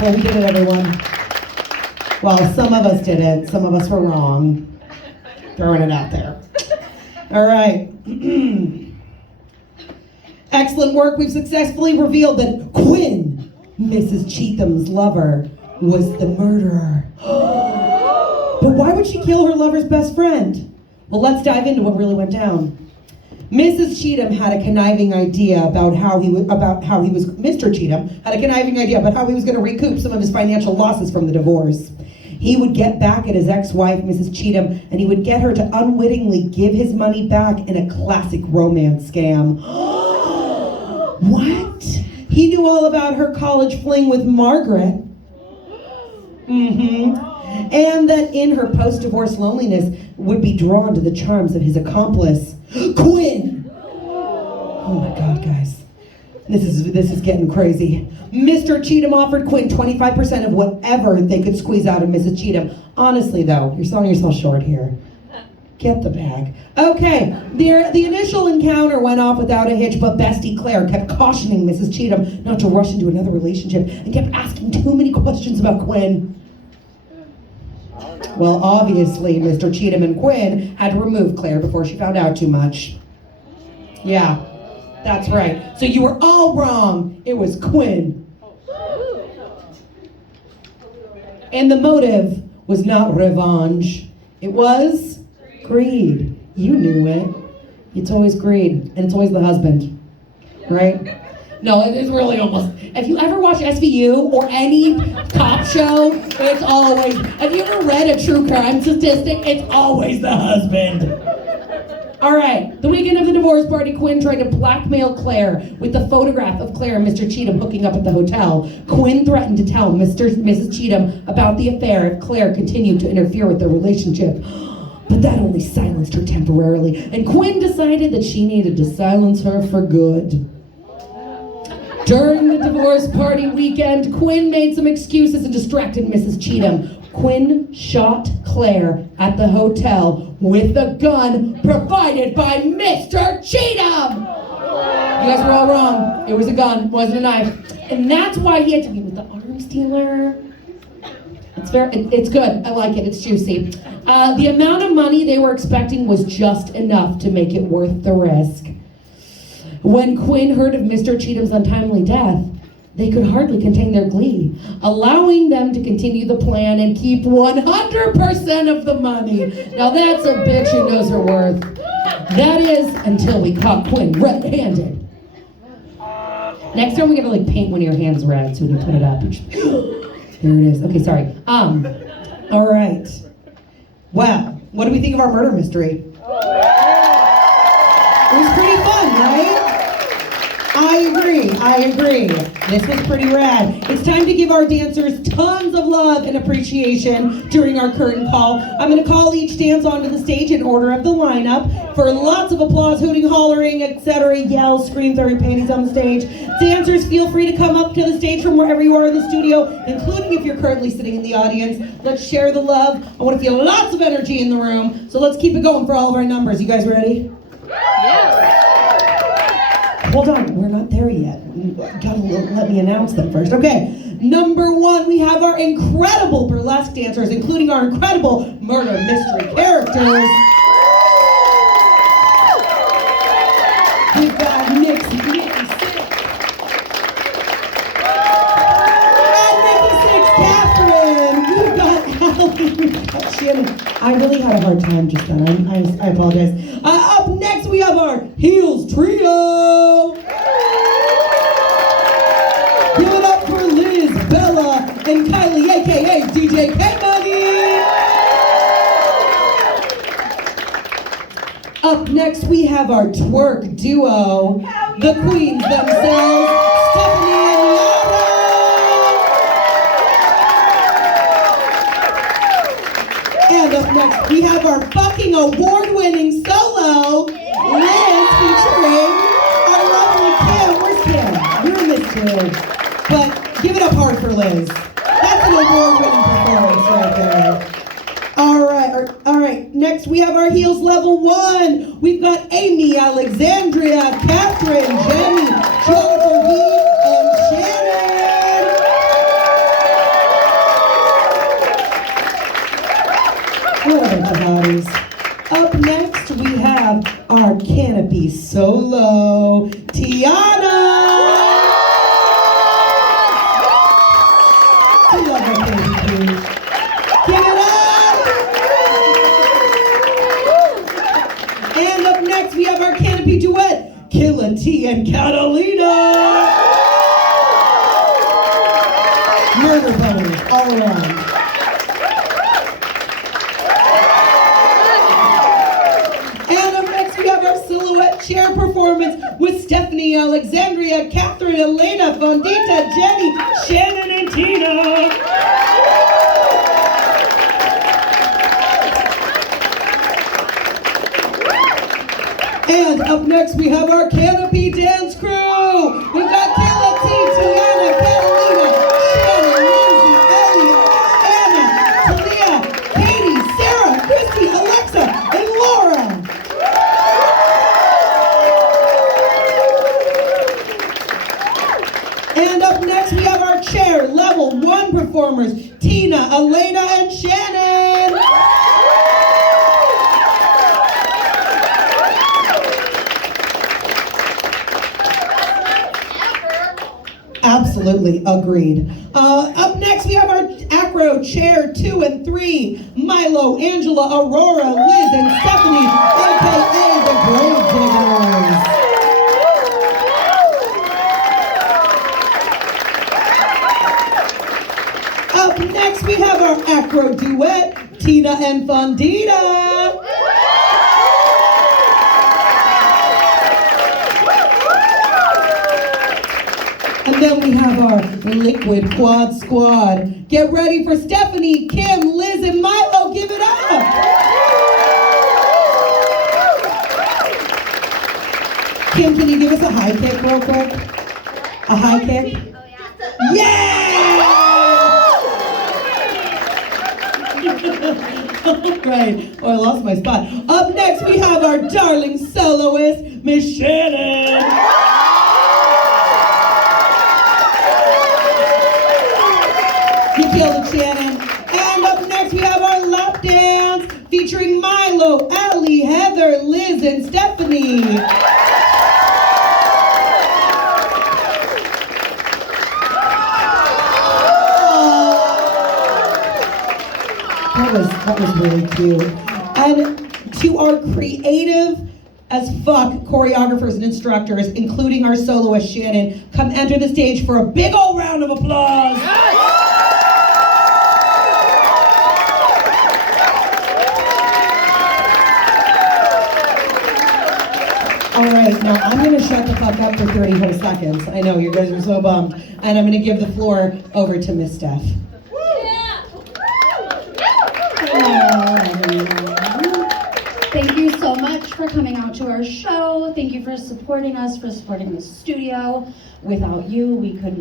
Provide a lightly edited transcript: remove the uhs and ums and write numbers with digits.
Well, we did it, everyone. Well, some of us did it. Some of us were wrong. Throwing it out there. All right. Excellent work. We've successfully revealed that Quinn, Mrs. Chetham's lover, was the murderer. But why would she kill her lover's best friend? Well, let's dive into what really went down. Mrs. Chetham had a conniving idea about how he was Mr. Chetham had a conniving idea about how he was going to recoup some of his financial losses from the divorce. He would get back at his ex-wife, Mrs. Chetham, and he would get her to unwittingly give his money back in a classic romance scam. What? He knew all about her college fling with Margaret. And that in her post-divorce loneliness would be drawn to the charms of his accomplice, Quinn. Oh my God, guys. This is getting crazy. Mr. Chetham offered Quinn 25% of whatever they could squeeze out of Mrs. Chetham. Honestly, though, you're selling yourself short here. Get the bag. Okay, the initial encounter went off without a hitch, but Bestie Claire kept cautioning Mrs. Chetham not to rush into another relationship and kept asking too many questions about Quinn. Well, obviously, Mr. Chetham and Quinn had to remove Claire before she found out too much. Yeah, that's right. So you were all wrong. It was Quinn. And the motive was not revenge. It was greed. You knew it. It's always greed, and it's always the husband, right? No, it's really almost. If you ever watch SVU or any cop show, it's always. Have you ever read a true crime statistic? It's always the husband. All right, the weekend of the divorce party, Quinn tried to blackmail Claire with the photograph of Claire and Mr. Chetham hooking up at the hotel. Quinn threatened to tell Mrs. Chetham about the affair if Claire continued to interfere with their relationship. But that only silenced her temporarily, and Quinn decided that she needed to silence her for good. During the divorce party weekend, Quinn made some excuses and distracted Mrs. Chetham. Quinn shot Claire at the hotel with a gun provided by Mr. Chetham! You guys were all wrong. It was a gun, it wasn't a knife. And that's why he had to be with the arms dealer. It's good. I like it. It's juicy. The amount of money they were expecting was just enough to make it worth the risk. When Quinn heard of Mr. Chetham's untimely death, they could hardly contain their glee, allowing them to continue the plan and keep 100% of the money. Now that's a bitch who knows her worth. That is, until we caught Quinn red-handed. Next time we're gonna paint one of your hands red so we can put it up. There it is. Okay, sorry. All right. Well, what do we think of our murder mystery? It was pretty fun, right? I agree. This was pretty rad. It's time to give our dancers tons of love and appreciation during our curtain call. I'm going to call each dance onto the stage in order of the lineup for lots of applause, hooting, hollering, etc. Yells, scream, throw your panties on the stage. Dancers, feel free to come up to the stage from wherever you are in the studio, including if you're currently sitting in the audience. Let's share the love. I want to feel lots of energy in the room, so let's keep it going for all of our numbers. You guys ready? Yes. Hold on, we're not there yet. You gotta let me announce them first. Okay, number one, we have our incredible burlesque dancers, including our incredible murder mystery characters. We've got Nikki Six. And Nikki Six, Catherine. We've got Allie. We've got Shannon. I really had a hard time just then. I apologize. Up next, we have our Heels Trio. Give it up for Liz, Bella, and Kylie, a.k.a. DJ K-Money. Up next, we have our twerk duo, the queens themselves, Stephanie and Laura. And up next, we have our fucking award-winning solo, Liz, featuring our lovely Kim. Where's Kim? You're in this too. But give it up hard for Liz. That's an award-winning performance right there. All right. Next, we have our Heels Level 1. We've got Amy, Alexandria, Catherine, Jenny, Jennifer, Heath, and Shannon. next, we have our canopy solo, Tiana. We love our canopy queen. Give it up. And up next, we have our canopy duet, Killa T and Catalina. Murder boners all around. And up next, we have our silhouette chair performance with Stephanie, Alexandria, Catherine, Elena, Fondita, Jenny, Shannon, and Tina. And up next, we have our canopy dance crew. We've got Killa T, Tiana, Catalina, Shannon, Lindsay, Elliot, Anna, Talia, Katie, Sarah, Christy, Alexa, and Laura. And up next, we have our chair level 1 performers, Tina, Elena, and Shannon. Absolutely agreed. Up next, we have our acro chair 2 and 3, Milo, Angela, Aurora, Liz, and Stephanie, aka the Grave Diggers. Up next, we have our acro duet, Tina and Fondita. And then we have our liquid quad squad. Get ready for Stephanie, Kim, Liz, and Milo. Give it up. Kim, can you give us a high kick real quick? A high kick? Yeah! Right. Oh, I lost my spot. Up next, we have our darling soloist, Miss Shannon. You killed it, Shannon. And up next, we have our lap dance featuring Milo, Allie, Heather, Liz, and Stephanie. That was really cute. And to our creative as fuck choreographers and instructors, including our soloist Shannon, come enter the stage for a big old round of applause. All right, now I'm going to shut the fuck up for 30 whole seconds. I know, you guys are so bummed. And I'm going to give the floor over to Miss Steph. Thank you so much for coming out to our show. Thank you for supporting us, for supporting the studio. Without you, we couldn't